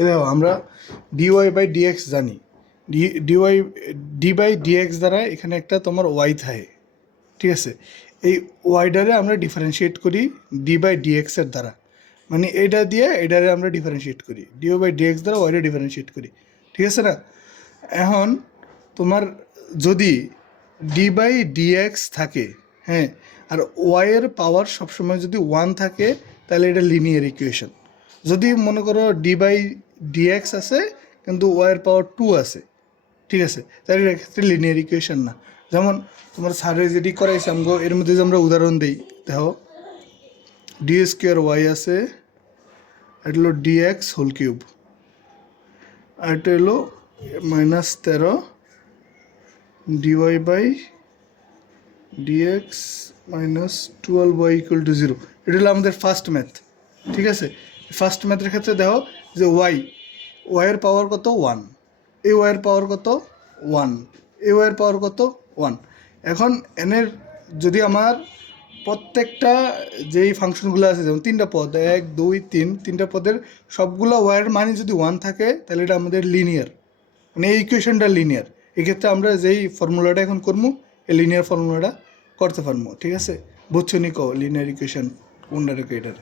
এ দেখো আমরা dy/dx জানি, d/dx দ্বারা এখানে একটা তোমার y থাকে, ঠিক আছে। এই ওয়াইডারে আমরা ডিফারেন্সিয়েট করি d/dx এর দ্বারা, মানে এটা দিয়ে এটারে আমরা ডিফারেন্সিয়েট করি, dy/dx দ্বারা ওয়াইডে ডিফারেন্সিয়েট করি, ঠিক আছে না। এখন তোমার যদি d/dx থাকে, হ্যাঁ, আর ওয়াইয়ের পাওয়ার সবসময় যদি 1 থাকে তাহলে এটা লিনিয়ার ইকুয়েশন। যদি মনে করো d/dx আছে কিন্তু ওয়াইয়ের পাওয়ার 2 আছে, ঠিক আছে, তাহলে এর ক্ষেত্রে লিনিয়ার ইকুয়েশন না। যেমন তোমার স্যারে যেটি করাইছে আমগো, এর মধ্যে যে আমরা উদাহরণ দিই, দেখো d² y আছে, এটা হলো dx হোল কিউব, আর এটা হলো -13 dy/dx -12y = 0। এটা হলো আমাদের ফার্স্ট ম্যাথ, ঠিক আছে। ফার্স্ট ম্যাথের ক্ষেত্রে দেখো যে ওয়াইয়ের পাওয়ার কত 1, এই ওয়াইয়ের পাওয়ার কত 1, এই ওয়াইয়ের পাওয়ার কত 1। এখন এনের যদি আমার প্রত্যেকটা যেই ফাংশনগুলো আছে, যেমন 3টা পদ 1 2 3, 3টা পদের সবগুলো ওয়াইয়ের মানে যদি 1 থাকে তাহলে এটা আমাদের লিনিয়ার, মানে এই ইকুয়েশনটা লিনিয়ার। এক্ষেত্রে আমরা যেই ফর্মুলাটা এখন করবো এই লিনিয়ার ফর্মুলাটা করতে পারবো, ঠিক আছে। বুঝছো নি লিনিয়ার ইকুয়েশন কোনটা রেখে এটার।